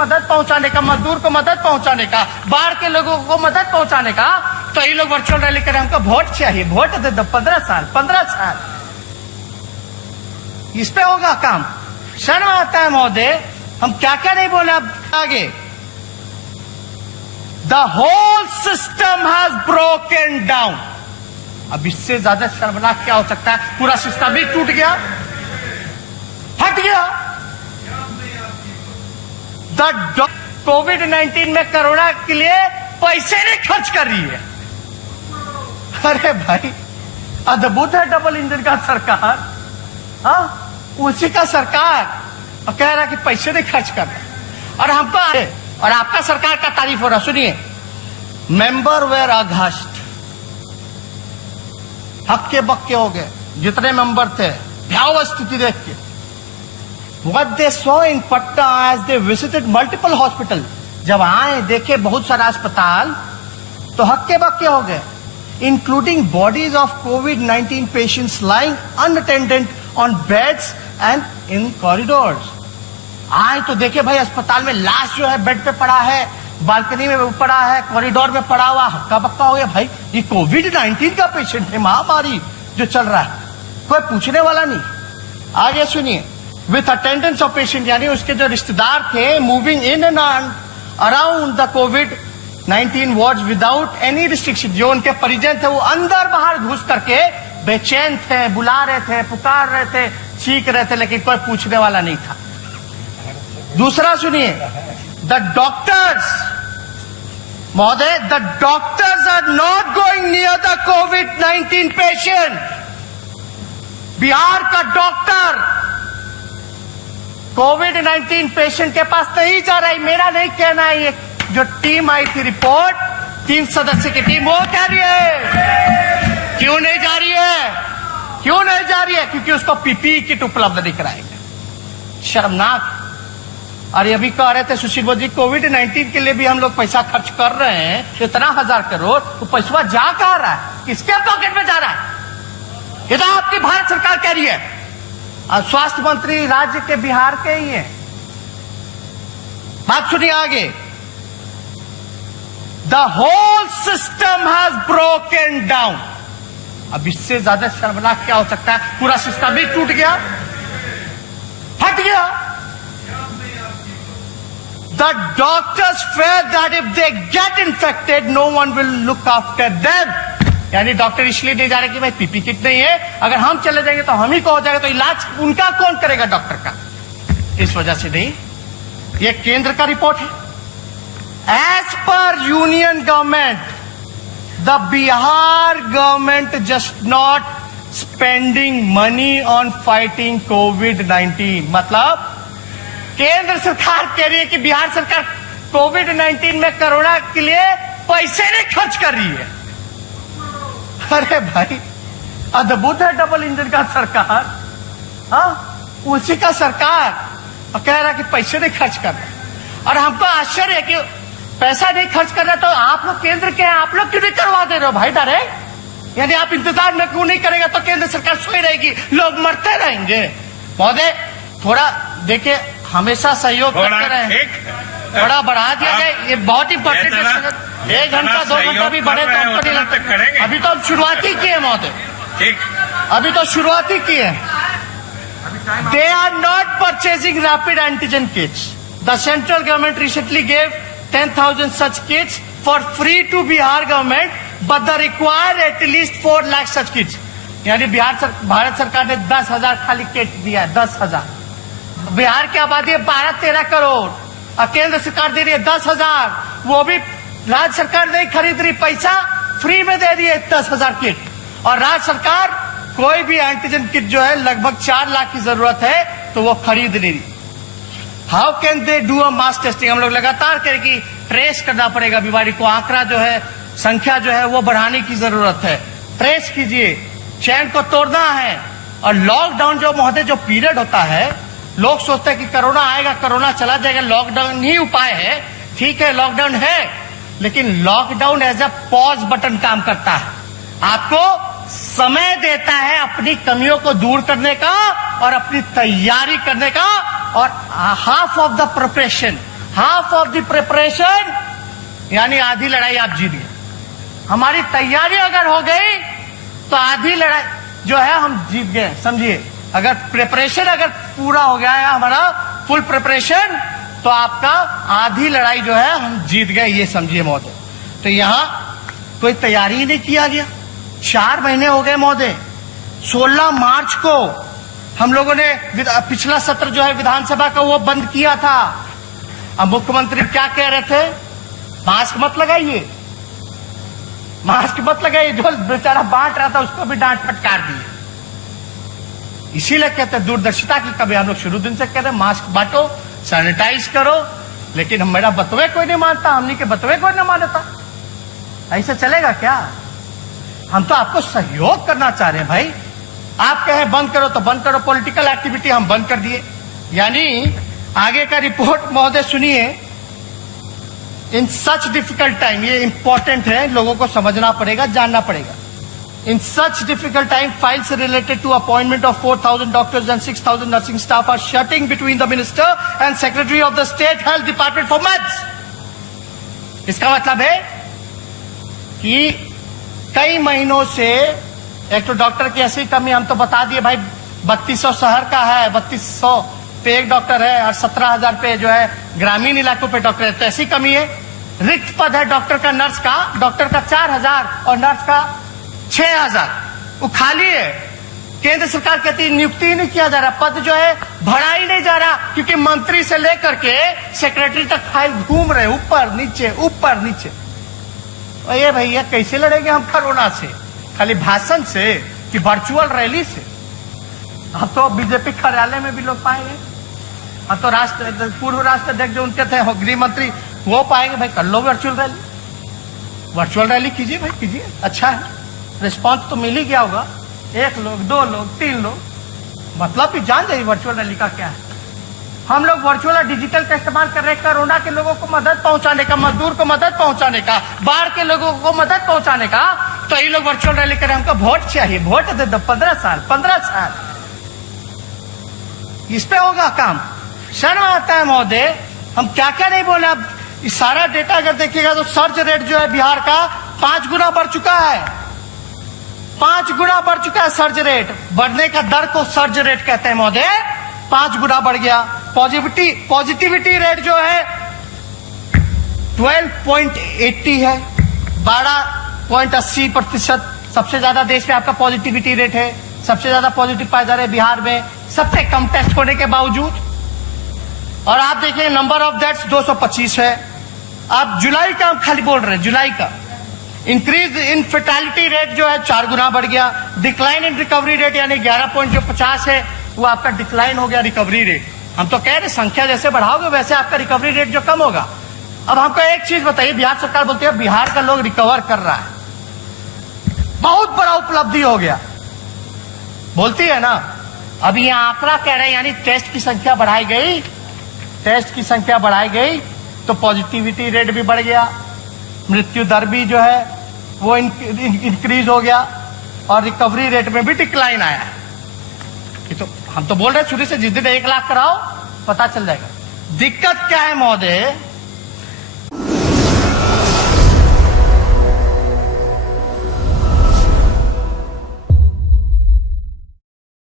मदद पहुंचाने का, मजदूर को मदद पहुंचाने का, बाढ़ के लोगों को मदद पहुंचाने का, तो ये लोग वर्चुअल रैली करें। हमको वोट चाहिए, वोट दे दो 15 साल इस पे होगा काम। शर्म आता है महोदय, हम क्या क्या नहीं बोले। अब आगे, the whole system has broken down. अब इससे ज्यादा शर्मनाक क्या हो सकता है? पूरा सिस्टम ही टूट गया, फट गया। द कोविड-19 में कोरोना के लिए पैसे नहीं खर्च कर रही है। अरे भाई, अद्भुत है डबल इंजन का सरकार। हाँ, उसी का सरकार और कह रहा कि पैसे नहीं खर्च कर रहा। और हमको और आपका सरकार का तारीफ हो रहा। सुनिए, मेंबर वेयर अघस्ट, हक्के बक्के हो गए जितने मेंबर थे। भयावह स्थिति देख के what they saw in Patna as they visited multiple hospitals, जब आए देखे बहुत सारा अस्पताल तो हक्के बक्के हो गए, including bodies of COVID-19 patients lying unattended on beds and in corridors. आए तो देखे भाई अस्पताल में लाश जो है बेड पे पड़ा है, बालकनी में पड़ा है, कॉरिडोर में पड़ा हुआ, हक्का बक्का हो गया। भाई ये कोविड-19 का पेशेंट है, महामारी जो चल रहा है, कोई पूछने वाला नहीं। आगे सुनिए, विथ अटेंडेंस ऑफ पेशेंट, यानी उसके जो रिश्तेदार थे, moving in and around the कोविड-19 वार्ड्स विदाउट एनी रिस्ट्रिक्शन। जो उनके परिजन थे वो अंदर बाहर घुस करके बेचैन थे, बुला रहे थे, पुकार रहे थे, चीख रहे थे, लेकिन कोई पूछने वाला नहीं था। दूसरा सुनिए, द डॉक्टर्स, महोदय, the doctors are not going near the कोविड-19 पेशेंट। बिहार का डॉक्टर कोविड-19 पेशेंट के पास नहीं जा रहा है। मेरा नहीं कहना है, ये जो टीम आई थी रिपोर्ट, 3 सदस्य की टीम, वो कह रही है। क्यों नहीं जा रही है? क्यों नहीं जा रही है? क्योंकि उसको पीपीई किट उपलब्ध नहीं कराएंगे। शर्मनाक। अरे अभी कह रहे थे सुशील मोदी, कोविड-19 के लिए भी हम लोग पैसा खर्च कर रहे हैं, इतना 1000 करोड़, तो पैसा जा कहां रहा है? किसके पॉकेट में जा रहा है? ये तो आपकी भारत सरकार कह रही है। और स्वास्थ्य मंत्री राज्य के बिहार के ही है। बात सुनिए आगे, the whole system has broken down. अब इससे ज्यादा शर्मनाक क्या हो सकता है? पूरा सिस्टम ही टूट गया, फट गया। The doctors fear that if they get infected no one will look after them. यानी डॉक्टर इसलिए नहीं जा रहे कि भाई पीपी किट नहीं है, अगर हम चले जाएंगे तो हम ही को हो जाएगा, तो इलाज उनका कौन करेगा? डॉक्टर का। इस वजह से नहीं। ये केंद्र का रिपोर्ट है। As per union government, the Bihar government just not spending money on fighting कोविड-19। मतलब केंद्र सरकार कह रही है कि बिहार सरकार कोविड-19 में कोरोना के लिए पैसे नहीं खर्च कर रही है। अरे भाई, अद्भुत है डबल इंजन का सरकार। हाँ, उसी का सरकार और कह रहा कि पैसे नहीं खर्च कर रहा। और हमको आश्चर्य है कि पैसा नहीं खर्च कर रहा, तो आप लोग केंद्र के हैं, आप लोग क्यों नहीं करवा दे रहे हो भाई डायरेक्ट? यानी आप इंतजार में क्यों नहीं करेगा तो केंद्र सरकार सोई रहेगी, लोग मरते रहेंगे। महोदय थोड़ा देखिए, हमेशा सहयोग करते रहे, थोड़ा बढ़ा दिया जाए। ये बहुत इंपॉर्टेंट है। 1 घंटा 2 घंटा भी बढ़े तो हमको नहीं लगता। अभी तो हम शुरुआत ही की है महोदय, अभी तो शुरुआत ही की है। They are not purchasing rapid antigen kits. The central government recently gave 10,000 such kits for free to Bihar government, but the required at least 4 lakh such kits। यानी भारत सरकार ने 10,000 खाली किट दिया है, 10,000। बिहार की आबादी है 12-13 करोड़ और केंद्र सरकार दे रही है 10,000। वो भी राज्य सरकार नहीं खरीद रही, पैसा फ्री में दे रही है 10,000 किट। और राज्य सरकार कोई भी एंटीजन किट जो है लगभग 4 लाख की जरूरत है तो वो खरीद नहीं रही। How can they do a mass testing? हम लोग लगातार करें कि ट्रेस करना पड़ेगा बीमारी को, आंकड़ा जो है, संख्या जो है वो बढ़ाने की जरूरत है। ट्रेस कीजिए, चैन को तोड़ना है। और लॉकडाउन जो महोदय जो पीरियड होता है, लोग सोचते हैं कि कोरोना आएगा, कोरोना चला जाएगा, लॉकडाउन ही उपाय है। ठीक है, लॉकडाउन है, लेकिन lockdown as a pause button काम करता है। आपको समय देता है अपनी कमियों को दूर करने का और अपनी तैयारी करने का, और half of the preparation, half of the preparation, यानी आधी लड़ाई आप जीत गए। हमारी तैयारी अगर हो गई तो आधी लड़ाई जो है हम जीत गए। समझिए, अगर प्रिपरेशन अगर पूरा हो गया है हमारा फुल प्रिपरेशन, तो आपका आधी लड़ाई जो है हम जीत गए, ये समझिए महोदय। तो यहां कोई तैयारी ही नहीं किया गया। 4 महीने हो गए महोदय। 16 मार्च को हम लोगों ने पिछला सत्र जो है विधानसभा का वो बंद किया था। अब मुख्यमंत्री क्या कह रहे थे? मास्क मत लगाइए, मास्क मत लगाइए। जो बेचारा बांट रहा था उसको भी डांट फटकार दिए। इसीलिए कहते हैं दूरदर्शिता की कभी हम लोग शुरू दिन से कह रहे हैं मास्क बांटो, सैनिटाइज करो, लेकिन मेरा बतवे कोई नहीं मानता, हमने के बतवे कोई नहीं मानता। ऐसा चलेगा क्या? हम तो आपको सहयोग करना चाह रहे हैं भाई। आप कहें बंद करो तो बंद करो, पॉलिटिकल एक्टिविटी हम बंद कर दिए। यानी आगे का रिपोर्ट महोदय सुनिए। इन सच डिफिकल्ट टाइम, ये इंपॉर्टेंट है, लोगों को समझना पड़ेगा, जानना पड़ेगा। In such difficult time, files related to appointment of 4,000 doctors and 6,000 nursing staff are shuttling between the minister and secretary of the state health department for months. इसका मतलब है कि कई महीनों से एक तो डॉक्टर की ऐसी कमी, हम तो बता दिए भाई 3200 शहर का है, 3200 पे एक डॉक्टर है और 17,000 पे जो है ग्रामीण इलाकों पे डॉक्टर है, तो ऐसी कमी है। रिक्त पद है डॉक्टर का, नर्स का, डॉक्टर का 4,000 और नर्स का 6,000, वो खाली है। केंद्र सरकार कहती है नियुक्ति ही नहीं किया जा रहा, पद जो है भरा ही नहीं जा रहा, क्योंकि मंत्री से लेकर के सेक्रेटरी तक फाइल घूम रहे, ऊपर नीचे ऊपर नीचे। और ये भैया कैसे लड़ेंगे हम कोरोना से? खाली भाषण से कि वर्चुअल रैली से? अब तो बीजेपी कार्यालय में भी लोग पाएंगे। अब तो पूर्व राष्ट्राध्यक्ष जो उनके थे गृह मंत्री, वो पाएंगे। भाई कर लो वर्चुअल रैली, वर्चुअल रैली कीजिए भाई, कीजिए, अच्छा है, रिस्पॉन्स तो मिल ही गया होगा। 1 लोग, 2 लोग, 3 लोग, मतलब भी जान जाइए वर्चुअल रैली का क्या है। हम लोग वर्चुअल और डिजिटल का इस्तेमाल कर रहे हैं कोरोना के लोगों को मदद पहुंचाने का, मजदूर को मदद पहुंचाने का, बाढ़ के लोगों को मदद पहुंचाने का। तो ये लोग वर्चुअल रैली करें, हमको वोट चाहिए, वोट दे दो, 15 साल इस पे होगा काम। शर्म आता है महोदय, हम क्या क्या नहीं बोले। अब इस सारा डेटा अगर देखिएगा तो सर्ज रेट जो है बिहार का 5 गुना बढ़ चुका है, 5 गुना बढ़ चुका है सर्ज रेट। बढ़ने का दर को सर्ज रेट कहते हैं महोदय, 5 गुना बढ़ गया। पॉजिटिविटी रेट जो है 12.80 है, 12.80%। सबसे ज्यादा देश में आपका पॉजिटिविटी रेट है, सबसे ज्यादा पॉजिटिव पाए जा रहे हैं बिहार में, सबसे कम टेस्ट होने के बावजूद। और आप देखिए नंबर ऑफ डेथ्स 225 है। आप जुलाई का हम खाली बोल रहे हैं, जुलाई का इंक्रीज इन फेटालिटी रेट जो है 4 गुना बढ़ गया। डिक्लाइन इन रिकवरी रेट यानी 11.50 है, वो आपका डिक्लाइन हो गया रिकवरी रेट। हम तो कह रहे संख्या जैसे बढ़ाओगे वैसे आपका रिकवरी रेट जो कम होगा। अब हमको एक चीज बताइए, बिहार सरकार बोलती है बिहार का लोग रिकवर कर रहा है, बहुत बड़ा उपलब्धि हो गया, बोलती है ना। अब ये आंकड़ा कह रहे हैं यानी टेस्ट की संख्या बढ़ाई गई, टेस्ट की संख्या बढ़ाई गई तो पॉजिटिविटी रेट भी बढ़ गया, मृत्यु दर भी जो है वो इंक्रीज हो गया और रिकवरी रेट में भी डिक्लाइन आया है। तो हम तो बोल रहे हैं शुरू से, जिस दिन 1 लाख कराओ पता चल जाएगा। दिक्कत क्या है महोदय,